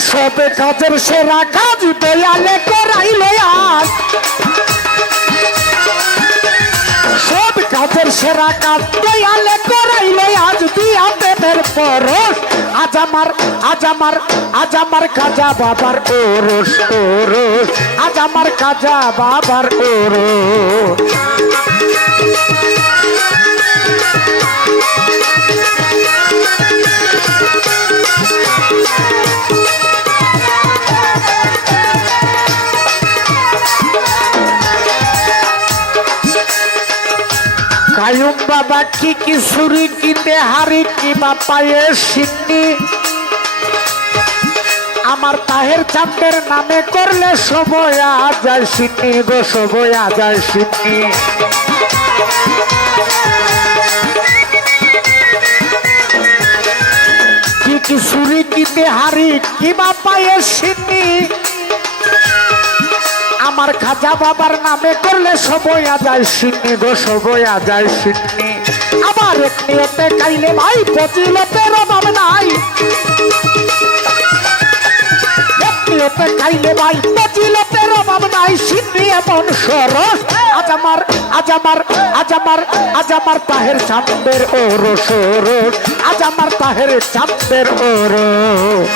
সব কাজের সেরা কাজ দয়ালে করাইল আজ সব কাজের সেরা কাজ দয়ালে করাইল আজ দিয়া প্রেমের পরশ আজ আমার খাজা বাবার ওরস ওরস আজ আমার খাজা বাবার ওরস কায়ুম বাবা কি ছুরি কিনতে হারি কি বাপায়ে সিন্নি আমার তাহের চাঁদের নামে করলে সময় যায় সিন্নি গো সময় যায় সিন্নি কি ছুরি কিনতে হারি কি বাপায়ে সিন্নি আমার খাজা বাবার নামে করলে সময় যায় সিন্নি গো সময় যায় সিন্নি আমার এক নিয়তে খাইলে ভাই ফজিলতের অভাব নাই এক নিয়তে খাইলে ভাই ফজিলতের অভাব নাই সিন্নি এমন সরস আজ আমার তাহের চাঁদের ওরস ওরস আজ আমার তাহের চাঁদের ওরস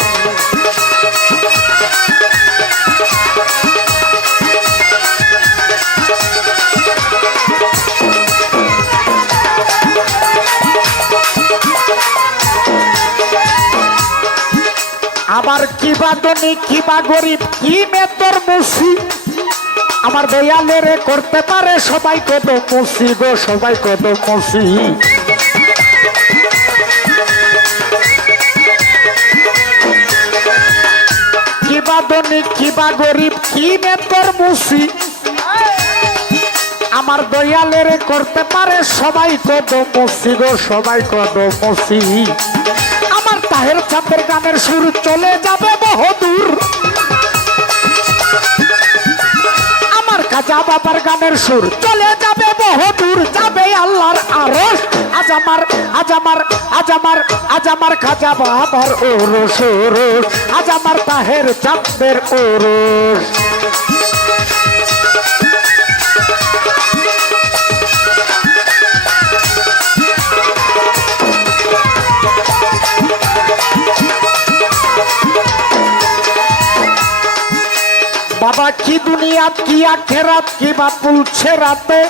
আবার কিবা ধনী কিবা গরিব কি মেতর মুসি আমার দয়ালের করতে পারে সবাই কত মুসি গো সবাই কত মুসি কিবা ধনী কিবা গরিব কি মেতর মুসি আমার দয়ালের করতে পারে সবাই কত মুসি গো সবাই কত মুসি তাহের চাঁদের গানের সুর চলে যাবে বহুদূর আমার খাজা বাবার গানের সুর চলে যাবে বহুদূর যাবে আল্লাহর আরশ আজ আমার খাজা বাবার ওরস ওরস আজ আমার তাহের চাঁদের ওরস বাবা কি দুনিয়া কি আখেরাত কি বাপুলছে রাতে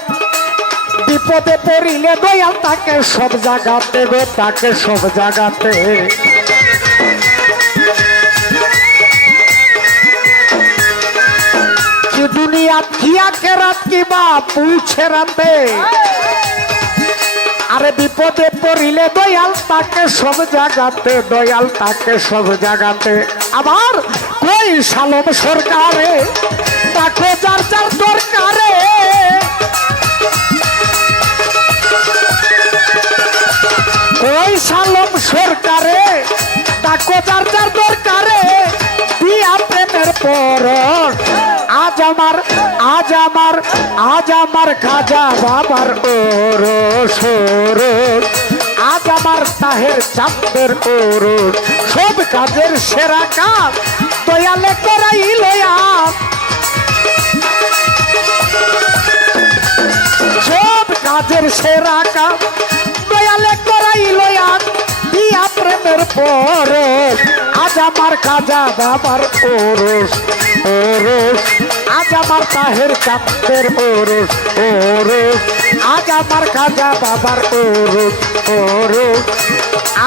বিপদে পড়িলে দয়াল তাকে সব জায়গাতে গো তাকে সব জায়গাতে কি দুনিয়া কি আখেরাত কি বাপুলছে রাতে আরে বিপদে পড়িলে দয়াল তাকে সব জায়গাতে দয়াল তাকে সব জায়গাতে আবার কই সালম সরকারে তাকে যার যার দরকারে কই সালম সরকারে তাকে যার যার দরকারে দিয়া প্রেমের পরশ আজ আমার খাজা বাবার ওরস ওরস আজ আমার তাহের চাঁদের ওরস সব কাজের সেরা কাজ দয়ালে করাইল আজ সব কাজের সেরা কাজ দয়ালে করাইল আজ দিয়া প্রেমের পরশ আজ আমার খাজা বাবার ওরস ওরস আজ আমার তাহের চাঁদের ওরস ওরস আজ আমার খাজা বাবার ওরস ওরস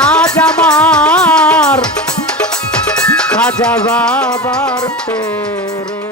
আজ আমার খাজা বাবার ওরস।